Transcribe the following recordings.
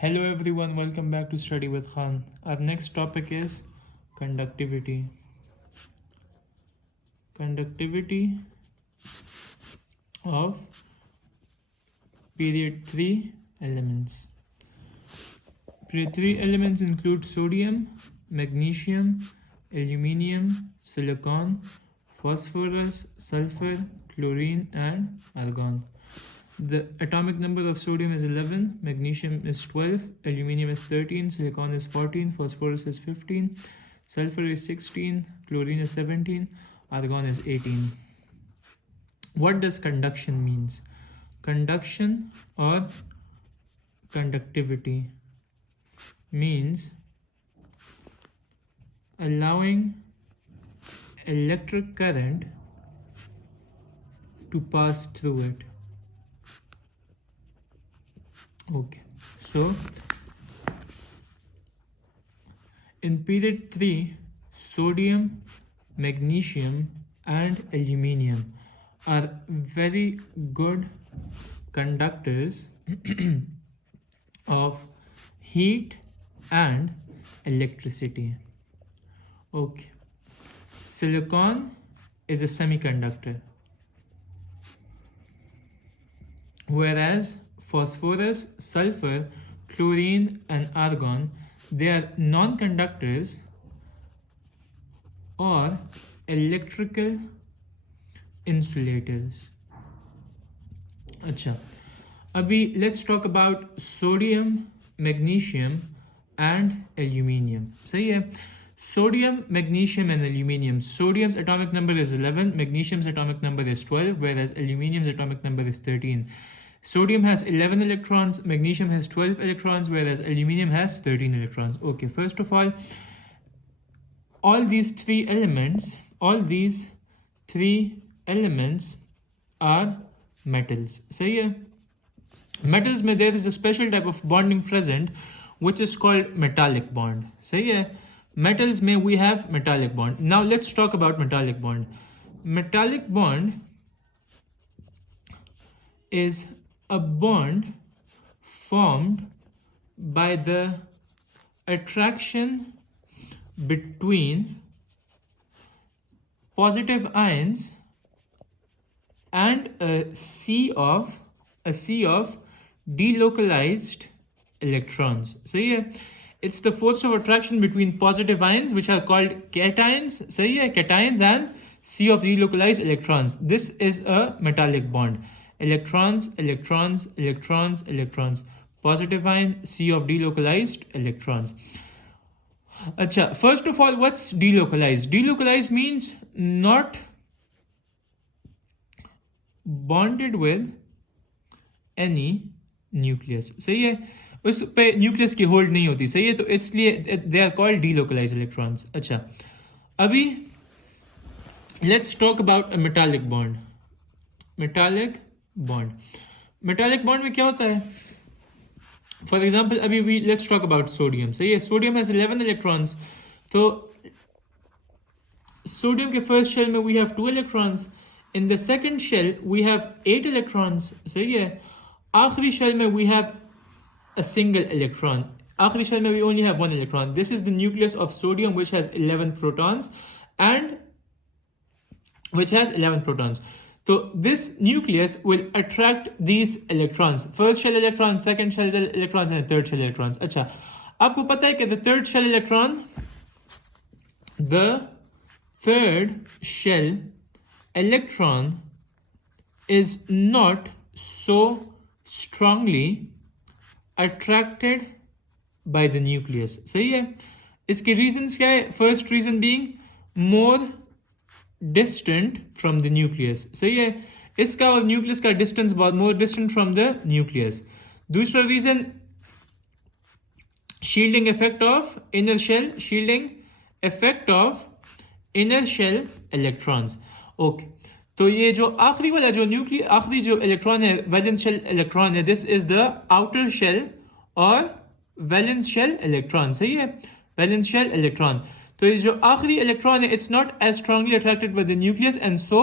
Hello everyone, welcome back to Study with Khan. Our next topic is conductivity. Conductivity of period 3 elements. Period 3 elements include sodium, magnesium, aluminium, silicon, phosphorus, sulfur, chlorine and argon. The atomic number of sodium is 11, magnesium is 12, aluminium is 13, silicon is 14, phosphorus is 15, sulfur is 16, chlorine is 17, argon is 18. What does conduction means? Conduction or conductivity means allowing electric current to pass through it. Okay, so in period 3, sodium, magnesium and aluminium are very good conductors of heat and electricity. Okay, silicon is a semiconductor, whereas phosphorus, sulfur, chlorine and argon, they are non-conductors or electrical insulators. Acha. Abhi, let's talk about sodium, magnesium and aluminium. Sahi hai? Sodium, magnesium and aluminium. Sodium's atomic number is 11, magnesium's atomic number is 12, whereas aluminium's atomic number is 13. Sodium has 11 electrons, magnesium has 12 electrons, whereas aluminium has 13 electrons. Okay, first of all these three elements are metals. Sahi hai? Metals mein there is a special type of bonding present which is called metallic bond. Sahi hai? Metals mein we have metallic bond. Now let's talk about metallic bond. Metallic bond is a bond formed by the attraction between positive ions and a sea of delocalized electrons. So yeah, it's the force of attraction between positive ions, which are called cations. So yeah, cations and sea of delocalized electrons. This is a metallic bond. Electrons, electrons, electrons, electrons. Positive ion, sea of delocalized electrons. Acha, first of all, what's delocalized? Delocalized means not bonded with any nucleus. सही है? उस पे nucleus की hold नहीं होती. सही है? तो इसलिए they are called delocalized electrons. अच्छा, अभी let's talk about a metallic bond. Metallic bond में क्या होता है? For example, अभी let's talk about sodium. सही है? Sodium has 11 electrons. तो sodium के first shell में we have 2 electrons. In the second shell we have 8 electrons. सही है? आखिरी shell में we have a single electron. आखिरी shell में we only have 1 electron. This is the nucleus of sodium, which has 11 protons. So this nucleus will attract these electrons. First shell electrons, second shell electrons and third shell electrons. अच्छा, आपको पता है कि the third shell electron is not so strongly attracted by the nucleus. सही है? इसके reasons क्या है? First reason being more distant from the nucleus. सही है? इसका और nucleus का distance बहुत more distant from the nucleus. दूसरा reason shielding effect of inner shell electrons. Okay. तो ये जो आखिरी वाला जो आखिरी जो इलेक्ट्रॉन है, वैलेंस शेल इलेक्ट्रॉन है, this is the outer shell और वैलेंस शेल इलेक्ट्रॉन. सही है? Valence shell electron. तो ये जो आखिरी इलेक्ट्रॉन है, it's not as strongly attracted by the nucleus and so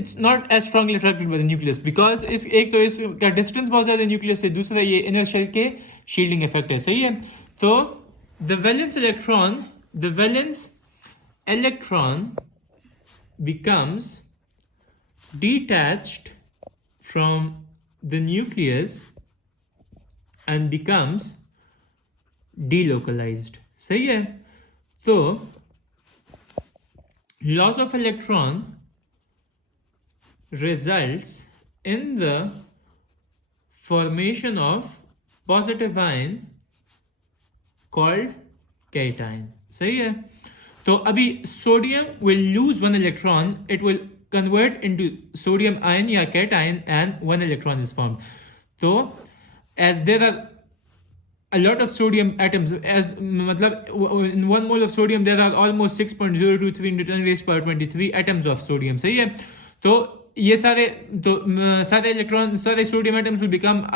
it's not as strongly attracted by the nucleus because एक तो इसका distance बहुत ज़्यादा nucleus से, दूसरा ये inner shell के shielding effect है, सही है. तो the valence electron becomes detached from the nucleus and becomes delocalized, सही है. तो loss of electron results in the formation of positive ion called cation, सही है. तो अभी sodium will lose one electron, it will convert into sodium ion या cation and one electron is formed. तो as there are a lot of sodium atoms, as मतलब in 1 mole of sodium there are almost 6.023 into 10 raised power 23 atoms of sodium, सही है. तो ये सारे electrons, सारे sodium atoms will become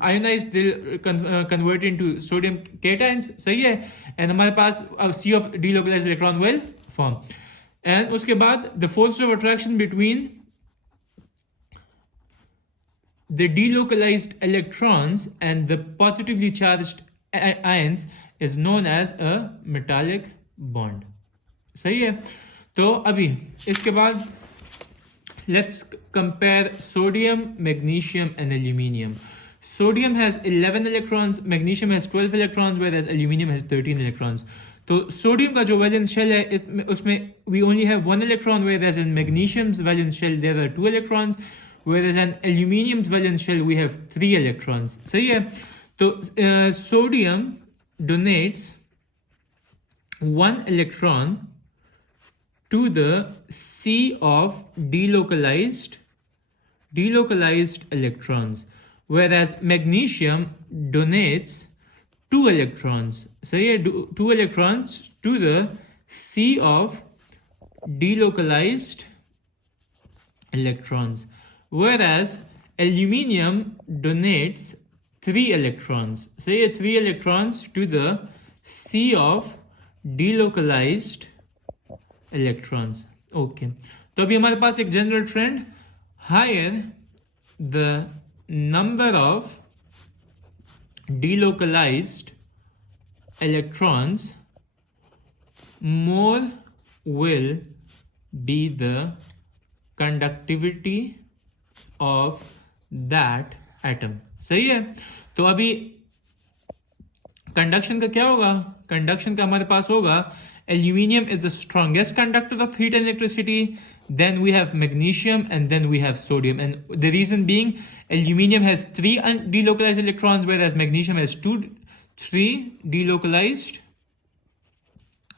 ionized, they'll convert into sodium cations, सही है. and हमारे पास a sea of delocalized electron will form. and उसके बाद the force of attraction between the delocalized electrons and the positively charged ions is known as a metallic bond, सही है. तो अभी इसके बाद let's compare sodium, magnesium and aluminium. Sodium has 11 electrons, magnesium has 12 electrons, whereas aluminium has 13 electrons. तो sodium का जो valence shell है उसमें we only have 1 electron, whereas in magnesium's valence shell there are 2 electrons, whereas in aluminium's valence shell we have 3 electrons, सही है. तो sodium donates 1 electron to the sea of delocalized electrons, whereas magnesium donates 2 electrons, सही है, 2 electrons to the sea of delocalized electrons, whereas aluminium donates 3 electrons, सही है, 3 electrons to the sea of delocalized electrons. Okay, तो अभी हमारे पास एक general trend, higher the number of delocalized electrons, more will be the conductivity of that atom, सही है. तो अभी कंडक्शन का क्या होगा, कंडक्शन का हमारे पास होगा aluminium is the strongest conductor of heat and electricity, then we have magnesium, and then we have sodium. And the reason being, aluminium has 3 delocalized electrons, whereas magnesium has 3 delocalized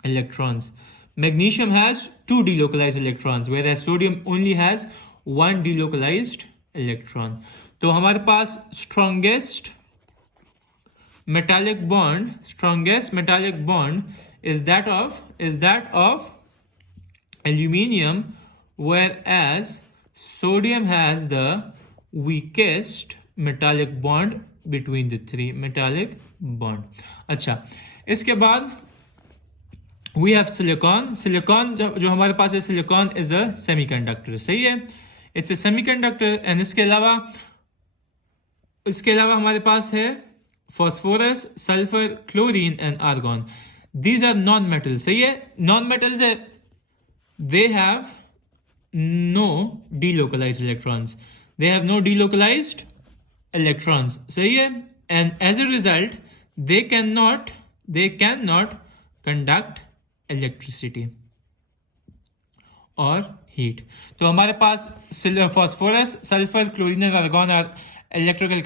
electrons. Magnesium has 2 delocalized electrons, whereas sodium only has 1 delocalized electron. तो हमारे पास strongest metallic bond is that of aluminium, whereas sodium has the weakest metallic bond between the 3 metallic bond. अच्छा, इसके बाद we have silicon. जो हमारे पास है, silicon is a semiconductor, सही है, it's a semiconductor. and इसके अलावा हमारे पास है phosphorus, sulfur, chlorine and argon. These are non-metals, सही है. Non-metals है, they have no delocalized electrons, सही है. and as a result they cannot conduct electricity or heat. तो हमारे पास phosphorus, sulfur, chlorine and argon are electrical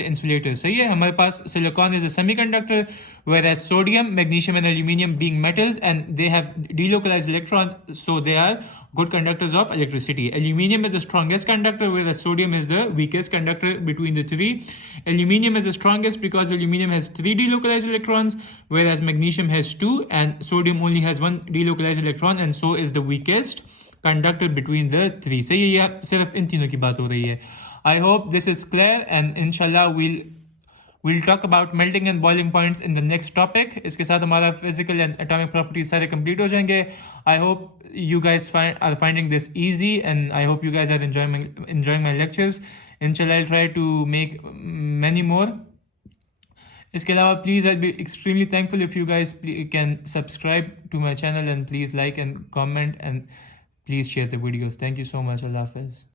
insulators, सही है. हमारे पास silicon is a semiconductor, whereas sodium, magnesium and aluminium being metals and they have delocalized electrons, so they are good conductors of electricity. Aluminium is the strongest conductor, whereas sodium is the weakest conductor between the 3. Aluminium is the strongest because aluminium has 3 delocalized electrons, whereas magnesium has 2 and sodium only has 1 delocalized electron, and so is the weakest conductor between the 3. सही है, ये सिर्फ इन तीनों की बात हो रही है. I hope this is clear, and inshallah We'll talk about melting and boiling points in the next topic. इसके साथ हमारा physical and atomic properties सारे complete हो जाएंगे. I hope you guys are finding this easy, and I hope you guys are enjoying my lectures. Inshallah, I'll try to make many more. इसके अलावा please, I'll be extremely thankful if you guys can subscribe to my channel, and please like and comment, and please share the videos. Thank you so much. Allah Hafiz.